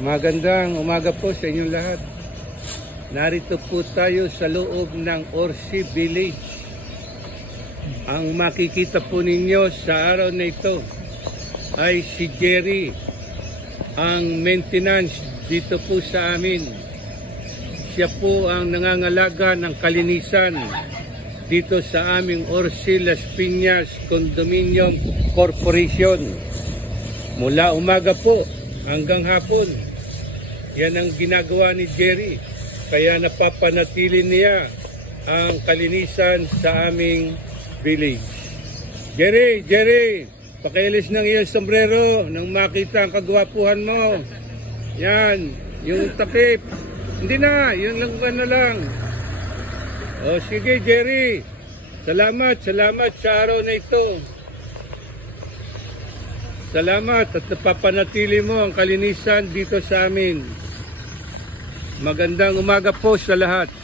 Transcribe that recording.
Magandang umaga po sa inyong lahat. Narito po tayo sa loob ng Orsi Village. Ang makikita po ninyo sa araw na ito ay si Jerry, ang maintenance dito po sa amin. Siya po ang nangangalaga ng kalinisan dito sa aming Orsi Las Piñas Condominium Corporation. Mula umaga po hanggang hapon. Yan ang ginagawa ni Jerry. Kaya napapanatili niya ang kalinisan sa aming village. Jerry, Jerry, pakialis ng iyong sombrero nang makita ang kagwapuhan mo. Yan, yung takip. Hindi na, yun lang ano lang. O sige Jerry, salamat, salamat sa araw na ito. Salamat at napapanatili mo ang kalinisan dito sa amin. Magandang umaga po sa lahat.